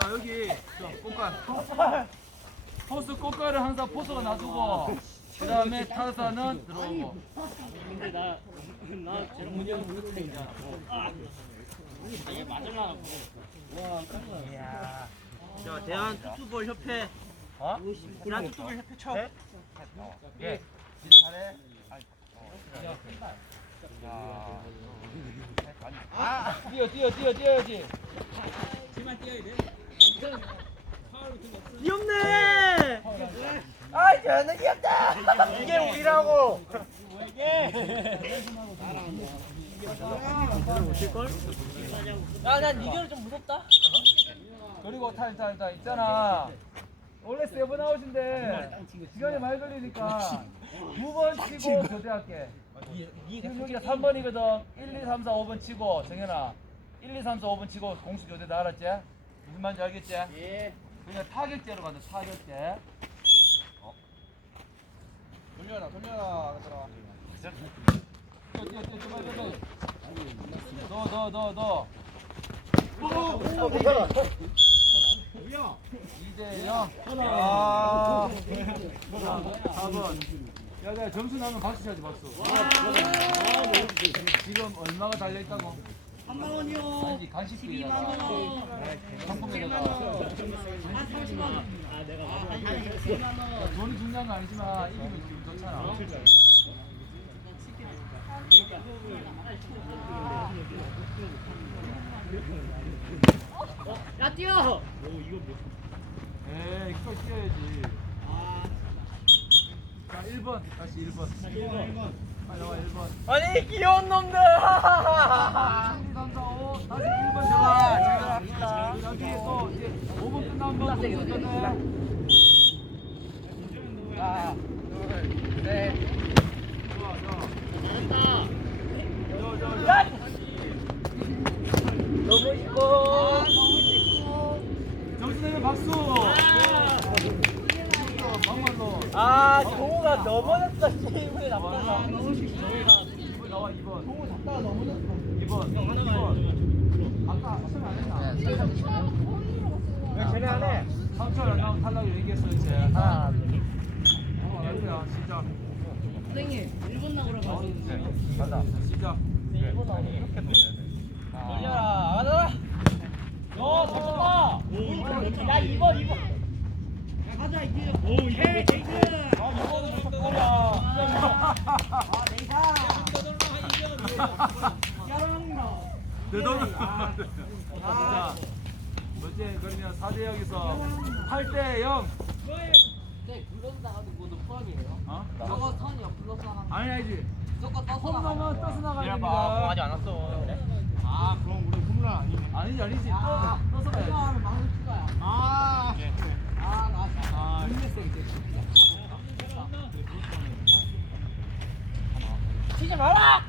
자 여기 꽃갈 포스 꽃갈을 항상 포스가 놔두고 그 다음에 타사는 들어오고 근데 나, 나 제일 문제는 무릎팽이게 마지막 와깜자 대한 아, 투투볼 협회 어? 대한 투볼 협회 처 네? 어, 뛰어 뛰어 뛰어 뛰어뛰 이겁네 뭐 아, 저는 귀엽다! 이게 우리라고! 이게! 야, 난 이겨를 좀 무섭다. 그리고, 그리고 타, 타, 타, 있잖아. 원래 세븐 아웃인데, 시간이 많이 걸리니까, 두 번 치고 교대할게. 승준가 3번이거든. 1, 2, 3, 4, 5번 치고, 정현아. 1, 2, 3, 4, 5번 치고, 공수 교대 다 알았지? 무슨 말인지 알겠지? 예. 그냥 타격대로 가자, 타격대. 어? 돌려라, 돌려라, 얘들아. 너, 너, 너, 너. 오, 오, 오, 오, 오, 오, 오, 2대 0. 예. 아, 4번. 야, 내가 점수 나면 박수 쳐야지, 박수. 와, 와, 와 지금 얼마가 달려있다고? 음. 3만원이요 12만원 7만원 아3만원아 내가 아1만원돈 중요한 거 아니지만 이기면 기분 좋잖아 어? 야, 뛰어 오 이거 뭐 에이 거 뛰어야지 다시 일번 1번. 1번. 1번. 아니 귀여운 놈들. 다다 <다시 1번. 웃음> <와, 잘 웃음> 넘어졌다 게임을 어, 잡다가 아, 너무 나와 2번 잡다가 넘어졌어 2번 2번 아까 설명 안 했나? 네 설명 안네 안해 3 탈락 얘기했어 이제 하나 진짜 선생님 1번 나오라고 하는데 간다 진짜 1번 나오 이렇게 돌야돼 돌려라 가자 너잡혔야 2번 2번 가자 이제 오케이 너무 아, 자, 어제 아, 아. 아, 그러면 4대 역에서 네, 8대 0. 네, 불러서 나가는 것도 포함이에요. 어? 저거 선이야, 불러서 나가 아니, 아니지. 저거 떠서 나가는 거. 봐, 하지 않았어. 아, 그럼 우리 훈훈아 니네 아니지, 아니지. 아, 또. 떠서 가야지. 아, 나 진짜. 아, 진짜. 치지 마라!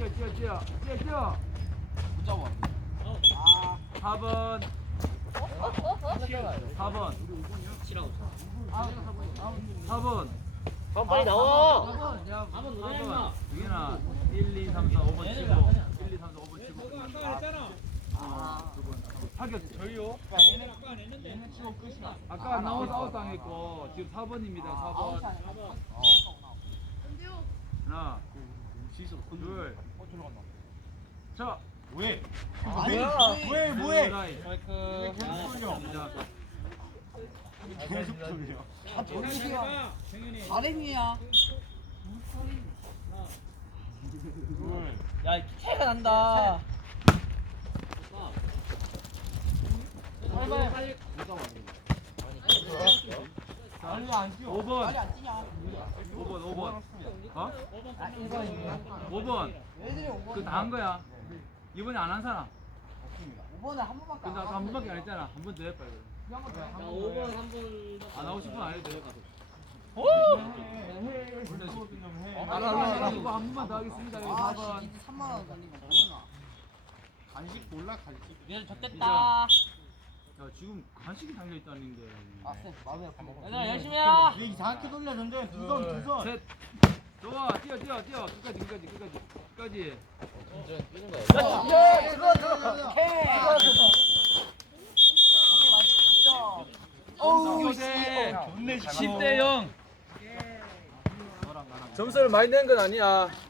뛰어 뛰어 뛰어 뛰어 뛰어 못 잡아 아 4번 어? 4번, 어? 4번, 어? 4번, 4번 4번 4번 빨리 나와 4번 4번 노래야 유현아 1, 2, 3, 4, 5번 치고 1, 2, 3, 4, 5번 치고 아까 했잖아 타격 저희요? 아까 안 했는데 아까 나와서 아웃 당했고 지금 4번입니다 4번 4번 있 왜? 자, 왜? 아, 왜? 아, 왜? 뭐해? 마 계속 돌려. 아, 돌리야. 다행이야. 야, 체가 난다. 빨리 안 뛰어 5번 빨번 5번 어? 아, 번 5번. 들이 5번. 그 다음 거야. 이번에 안 한 사람. 5번에 한 번밖에 안했한 번밖에 안 했잖아. 한 번 더 해, 빨리. 5번 한 번. 아, 나 50분 안 해도 오! 한 번만 더 하겠습니다. 아, 3만 원 달리면. 간식 몰라, 간식. 얘들 졌겠다. 야, 지금 간식달려있다데 아, 쌤, 마얘들 열심히 해얘이상하 돌려, 근데. 두 손, 두 손. 셋. 좋아, 뛰어, 뛰어, 뛰어. 끝까지, 끝까지, 끝까지. 끝까지. 어, 야, 들어, 들어, 들어. 오우 10대 0, :0. 아, <M3> 네. 10 :0. 점수를 많이 낸 건 아니야.